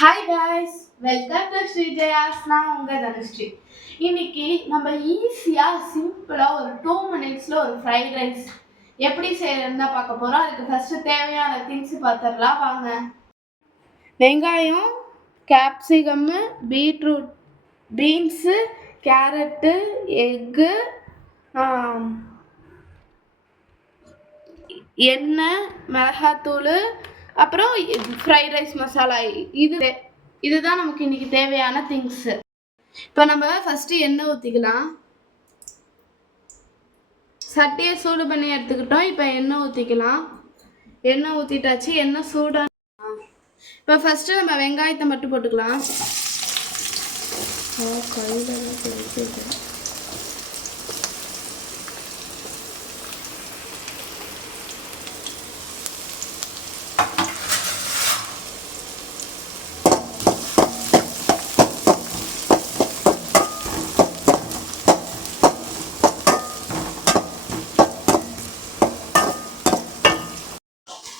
Hi guys, welcome to Sri Jayas. நான் உங்கள் தனுஸ்ரீ. இன்னைக்கு நம்ம ஈஸியாக சிம்பிளாக ஒரு 2 மினிட்ஸில் ஒரு ஃப்ரைட் ரைஸ் எப்படி செய்யறதுன்னு தான் பார்க்க போகிறோம். அதுக்கு ஃபஸ்ட்டு தேவையான திங்ஸ் பார்த்துடலாம் வாங்க. வெங்காயம், capsicum, beetroot, beans, carrot, egg, எண்ணெய், மிளகாத்தூள், அப்புறம் ஃப்ரைட் ரைஸ் மசாலா. இதுதான் நமக்கு இன்னைக்கு தேவையான திங்ஸு. இப்போ நம்ம ஃபஸ்ட்டு எண்ணெய் ஊற்றிக்கலாம். சட்டியை சூடு பண்ணி எடுத்துக்கிட்டோம். இப்போ எண்ணெய் ஊற்றிக்கலாம். எண்ணெய் ஊற்றிட்டாச்சு. எண்ணெய் சூடாக இப்போ ஃபஸ்ட்டு நம்ம வெங்காயத்தை மட்டும் போட்டுக்கலாம்.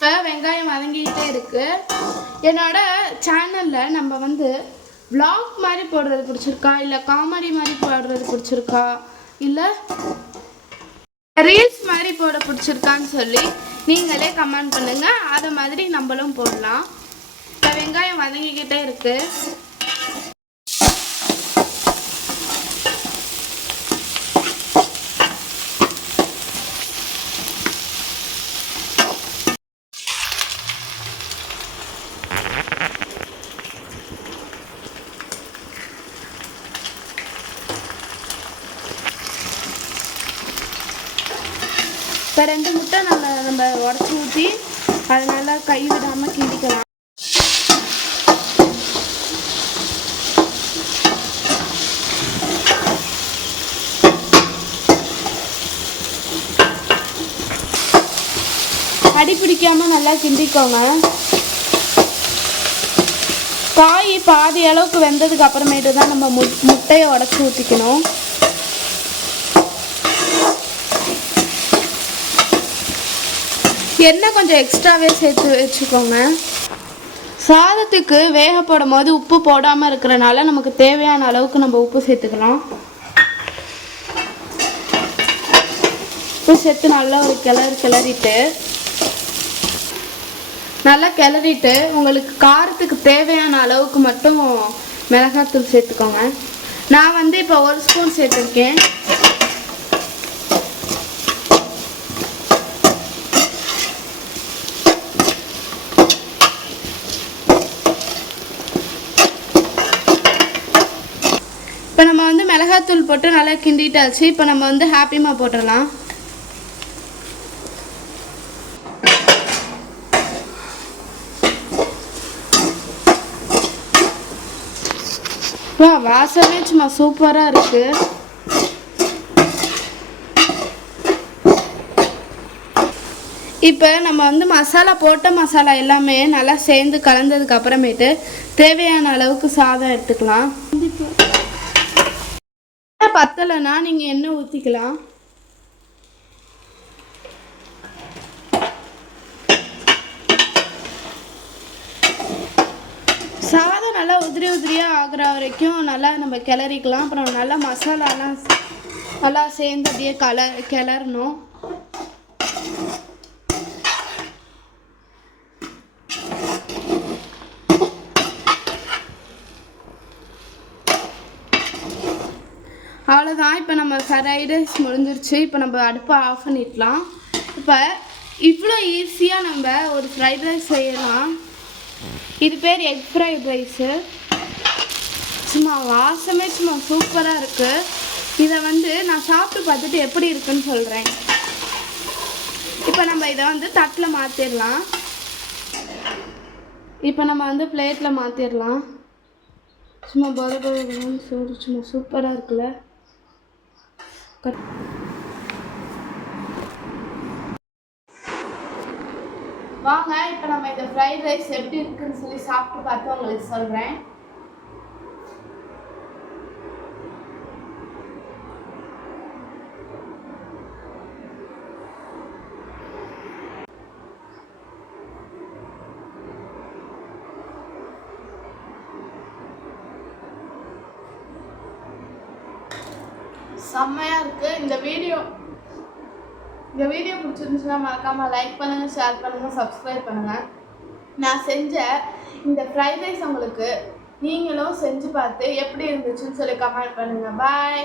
இப்போ வெங்காயம் வதங்கிக்கிட்டே இருக்குது. என்னோட சேனலில் நம்ம vlog மாதிரி போடுறது பிடிச்சிருக்கா, இல்லை காமெடி மாதிரி போடுறது பிடிச்சிருக்கா, இல்லை ரீல்ஸ் மாதிரி போட பிடிச்சிருக்கான்னு சொல்லி நீங்களே கமெண்ட் பண்ணுங்கள். அதை மாதிரி நம்மளும் போடலாம். இப்போ வெங்காயம் வதங்கிக்கிட்டே இருக்குது. இப்போ 2 முட்டை நம்ம உடச்சி ஊற்றி அதை நல்லா கை விடாமல் கிண்டிக்கலாம். அடி பிடிக்காமல் நல்லா கிண்டிக்கோங்க. காய் பாதி அளவுக்கு வெந்ததுக்கு அப்புறமேட்டு தான் நம்ம முட்டையை உடச்சி ஊற்றிக்கணும். எண்ணெய் கொஞ்சம் எக்ஸ்ட்ராவே சேர்த்து வச்சுக்கோங்க. சாதத்துக்கு வேக போடும் போது உப்பு போடாமல் இருக்கிறனால நமக்கு தேவையான அளவுக்கு நம்ம உப்பு சேர்த்துக்கலாம். உப்பு சேர்த்து நல்லா ஒரு கிளறிட்டு உங்களுக்கு காரத்துக்கு தேவையான அளவுக்கு மட்டும் மிளகாத்தூள் சேர்த்துக்கோங்க. நான் இப்போ 1 ஸ்பூன் சேர்த்துருக்கேன். இப்போ நம்ம மிளகாத்தூள் போட்டு நல்லா கிண்டிட்டாச்சு. இப்போ நம்ம ஹாப்பிமா போட்டுடலாம். வாசமே சும்மா சூப்பராக இருக்கு. இப்போ நம்ம மசாலா போட்ட மசாலா எல்லாமே நல்லா சேர்ந்து கலந்ததுக்கு அப்புறமேட்டு தேவையான அளவுக்கு சாதம் எடுத்துக்கலாம். பத்தலைன்னா நீங்கள் எண்ணெய் ஊற்றிக்கலாம். சாதம் நல்லா உதிரியாக ஆகிற வரைக்கும் நல்லா நம்ம கிளறிக்கலாம். அப்புறம் நல்லா மசாலாலாம் நல்லா சேர்ந்து அப்படியே கிளறணும். அவ்வளோதான். இப்போ நம்ம ஃப்ரைட் ரைஸ் முடிஞ்சிருச்சு. இப்போ நம்ம அடுப்பை ஆஃப் பண்ணிடலாம். இப்போ இவ்வளோ ஈஸியாக நம்ம ஒரு ஃப்ரைட் ரைஸ் செய்யலாம். இது பேர் எக் ஃப்ரைட் ரைஸு. சும்மா வாசமே சும்மா சூப்பராக இருக்குது. இதை நான் சாப்பிட்டு பார்த்துட்டு எப்படி இருக்குன்னு சொல்கிறேன். இப்போ நம்ம இதை தட்டில் மாற்றிடலாம். இப்போ நம்ம பிளேட்டில் மாற்றிடலாம். சும்மா சூடு சும்மா சூப்பராக இருக்குல்ல. வாங்க இப்போ நம்ம இந்த ஃப்ரைட் ரைஸ் எப்படி இருக்குன்னு சொல்லி சாப்பிட்டு பார்த்து உங்களுக்கு சொல்கிறேன். செம்மையாக இருக்குது. இந்த வீடியோ பிடிச்சிருந்துச்சுன்னா மறக்காமல் லைக் பண்ணுங்கள், ஷேர் பண்ணுங்கள், சப்ஸ்கிரைப் பண்ணுங்கள். நான் செஞ்ச இந்த ஃப்ரைட் ரைஸ் உங்களுக்கு நீங்களும் செஞ்சு பார்த்து எப்படி இருந்துச்சுன்னு சொல்லி கமெண்ட் பண்ணுங்கள். பாய்.